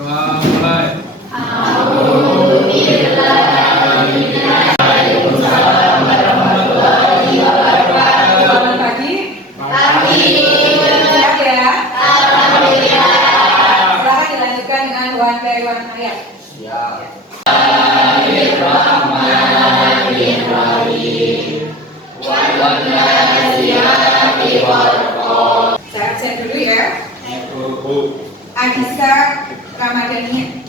Doa mulai. Selamat pagi. Siap ya? Silakan dilanjutkan dengan one by one ayat. Saya cek dulu ya. Agista Ramadhania.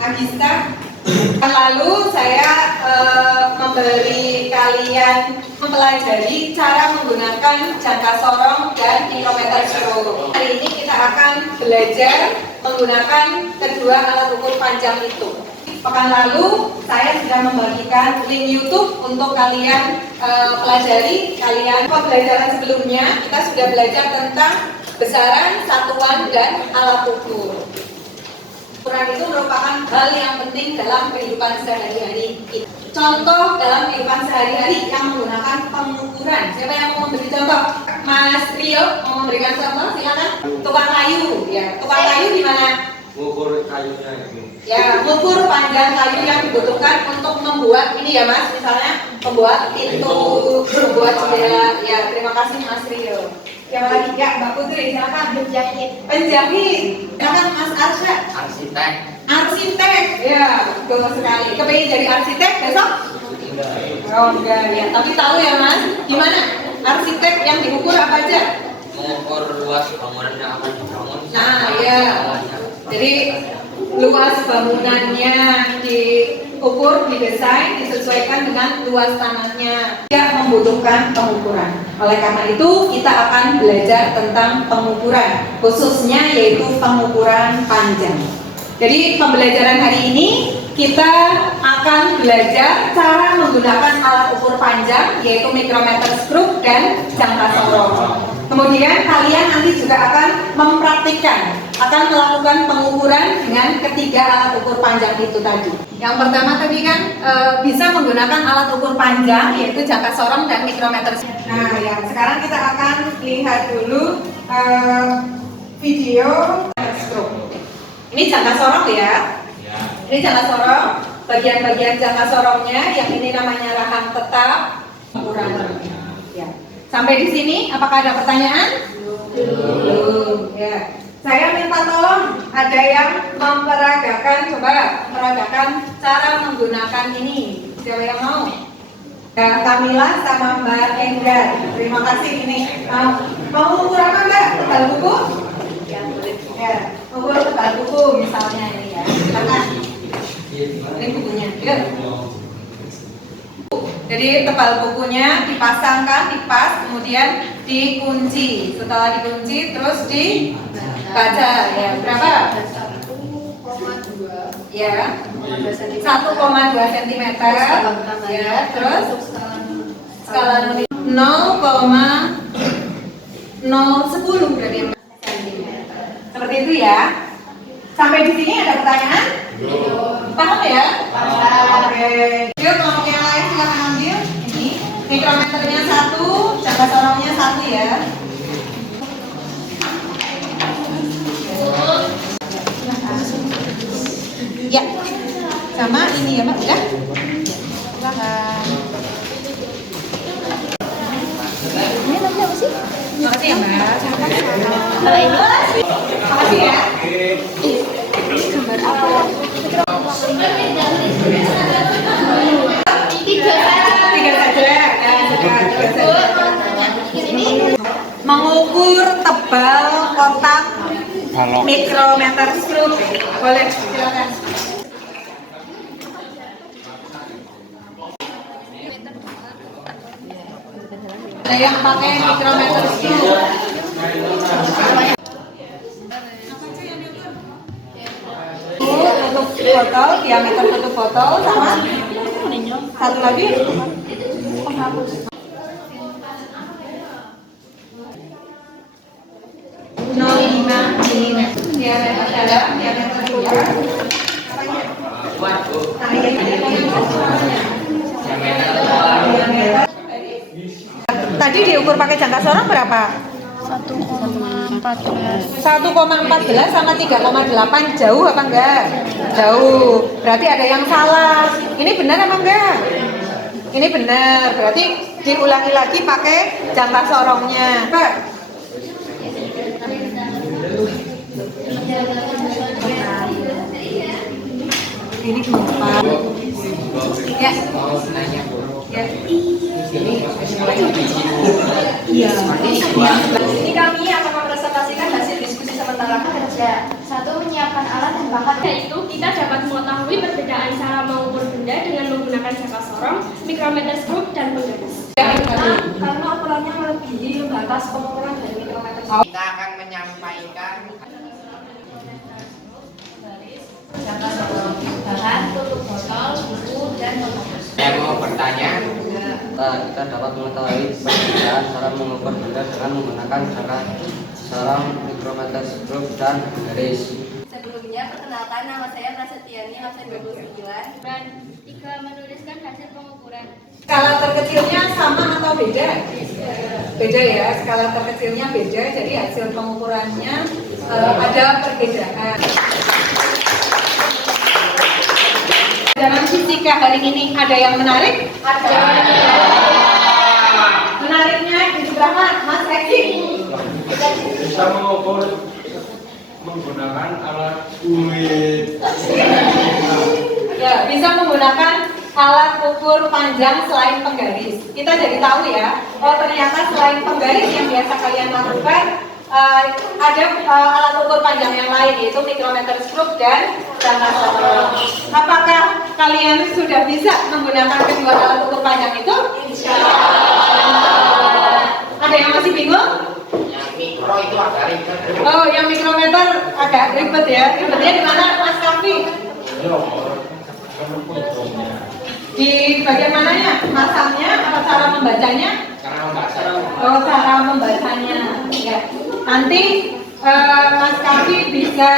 Agista. Lalu saya memberi kalian mempelajari cara menggunakan jangka sorong dan mikrometeroskop. Hari ini kita akan belajar menggunakan kedua alat ukur panjang itu. Pekan lalu saya sudah membagikan link YouTube untuk kalian pelajari. Pembelajaran sebelumnya kita sudah belajar tentang besaran, satuan, dan alat ukur. Ukuran itu merupakan hal yang penting dalam kehidupan sehari-hari. Contoh dalam kehidupan sehari-hari yang menggunakan pengukuran. Siapa yang mau memberi contoh? Mas Rio mau memberikan contoh? Silakan. Tukang kayu, ya. Tukang kayu di mana? Mengukur kayunya itu. Ya, mengukur panjang kayu yang dibutuhkan untuk membuat ini ya Mas, misalnya membuat pintu, membuat jendela. Ya, terima kasih Mas Rio. Yang lagi ya, Mbak Putri, silakan. Penjahit. Silakan Mas Arsya. Arsitek. Arsitek, ya betul sekali. Kepingin jadi arsitek besok? Oh enggak ya, tapi tahu ya Mas, gimana? Arsitek yang diukur apa aja? Mengukur luas bangunan yang akan dibangun. Nah ya, jadi luas bangunannya diukur, didesain, disesuaikan dengan luas tanahnya. Tidak membutuhkan pengukuran. Oleh karena itu kita akan belajar tentang pengukuran, khususnya yaitu pengukuran panjang. Jadi pembelajaran hari ini kita akan belajar cara menggunakan alat ukur panjang yaitu mikrometeroskop dan jangka sorong. Kemudian kalian nanti juga akan mempraktikkan, akan melakukan pengukuran dengan ketiga alat ukur panjang itu tadi. Yang pertama tadi kan bisa menggunakan alat ukur panjang yaitu jangka sorong dan mikrometeroskop. Nah ya, sekarang kita akan lihat dulu video mikroskop. Ini jangka sorong ya. Ini jangka sorong. Bagian-bagian jangka sorongnya yang ini namanya rahang tetap ukuran. Ya. Sampai di sini apakah ada pertanyaan? Belum. Ya. Saya minta tolong ada yang memperagakan cara menggunakan ini. Siapa yang mau? Ya, Kamila sama Mbak Enggar. Terima kasih ini. Mau ukur apa Mbak? Tebal buku? Ya, ukur tebal buku misalnya ini ya. Silakan. Ini bukunya. Yuk. Jadi tebal bukunya dipasangkan, dipas, kemudian dikunci. Setelah dikunci terus dibaca ya. Berapa? 1,2. Ya. 1,2 cm. Ya, terus skala 0,010 berarti cm. Seperti itu ya. Sampai di sini ada pertanyaan? Paham ya? Oke. Yuk, kelompok yang lain silakan ambil. Ini mikrometernya 1, jangka sorongnya 1 ya. Ya, sama ini ya Mbak, ya. Silakan. Ini namanya apa sih? Makasih ya Mbak. Kalau ini? Makasih ya. Gambar apa? Tiga saja. Mengukur tebal kotak mikrometeroskop. Boleh, silakan. Ada yang pakai mikrometeroskop. Tutup botol, diameter tutup botol sama satu lagi. Penghapus. 0,5 mm diameter dalam, diameter luar. Tadi diukur pakai jangka sorong berapa? 1,0 1,14 sama 3,8 jauh apa enggak? Jauh. Berarti ada yang salah. Ini benar apa enggak? Ini benar. Berarti diulangi lagi pakai jangka sorongnya. Pak. Ini kenapa? Ya. Ya. Iya. Ini kami akan mempresentasikan hasil diskusi sementara kerja. 1. Menyiapkan alat dan bahan. Yaitu kita dapat mengetahui perbedaan cara mengukur benda dengan menggunakan jangka sorong, mikrometer skop, dan penggaris. Karena ukurannya melebihi batas pengukuran dari mikrometer. Kita akan menyampaikan Bahan, tutup botol, buku, dan nomor. yang mau bertanya. Kita dapat mengetahui perbedaan cara mengukur benda dengan menggunakan jangka sorong, mikrometer skop, dan garis. Sebelumnya, perkenalkan nama saya Prasetyani, absen 29. Dan 3. Menuliskan hasil pengukuran. Skala terkecilnya sama atau beda? Beda ya, skala terkecilnya beda, jadi hasil pengukurannya ada perbedaan. Pelajaran fisika hari ini ada yang menarik? Ada. Menariknya di sebelah Mas Eki. Bisa mengukur menggunakan alat kulit. Ya, bisa menggunakan alat ukur panjang selain penggaris. Kita jadi tahu ya, oh ternyata selain penggaris yang biasa kalian lakukan, ada alat ukur panjang yang lain, yaitu mikrometer skop dan jangka sorong. Apakah kalian sudah bisa menggunakan kedua alat ukur panjang itu? Ada yang masih bingung? Yang mikro itu agak ribet. Oh, yang mikrometer agak ribet ya. Ribetnya di mana, Mas Kafi? Di bagian mananya? Masangnya atau cara membacanya? Karena membaca. Oh, cara membacanya. Ya. Nanti Mas Kafi bisa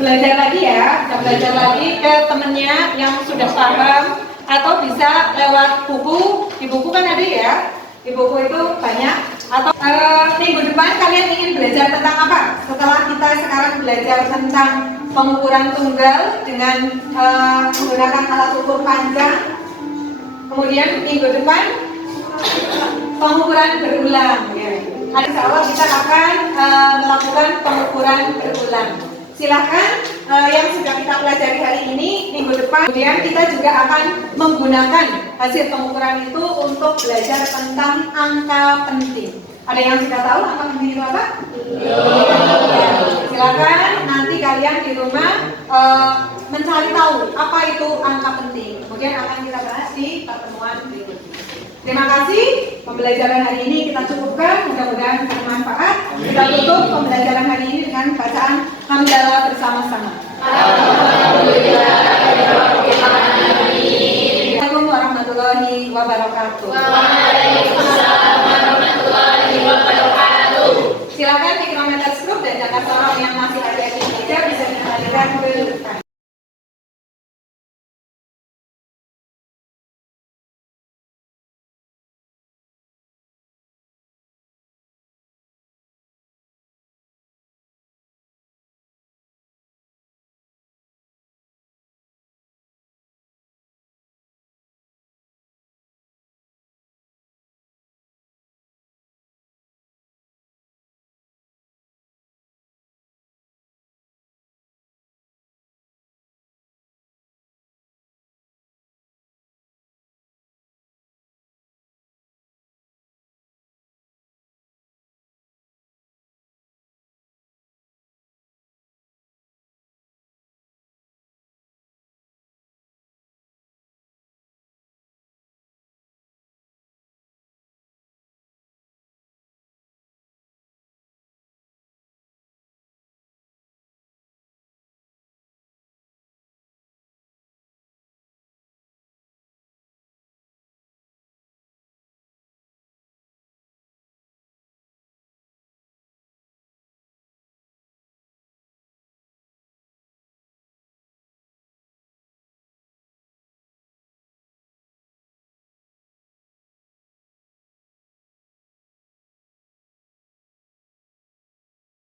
belajar lagi ya, bisa belajar lagi ke temennya yang sudah paham, atau bisa lewat buku. Di buku kan ada ya, di buku itu banyak. Atau minggu depan kalian ingin belajar tentang apa? Setelah kita sekarang belajar tentang pengukuran tunggal dengan menggunakan alat ukur panjang, kemudian minggu depan pengukuran berulang. Ya. Insya Allah kita akan melakukan pengukuran berulang. Silahkan yang sudah kita pelajari hari ini, minggu depan. Kemudian kita juga akan menggunakan hasil pengukuran itu untuk belajar tentang angka penting. Ada yang sudah tahu angka penting itu apa? Ya. Silakan nanti kalian di rumah mencari tahu apa itu angka penting. Kemudian akan kita bahas di pertemuan berikutnya. Terima kasih, pembelajaran hari ini kita cukupkan, mudah-mudahan bermanfaat. Kita tutup pembelajaran hari ini dengan bacaan hamdalah bersama-sama. Assalamualaikum warahmatullahi wabarakatuh. Silakan mikrometer skop dan jangka sorong yang masih ada di meja bisa dikembalikan ke depan.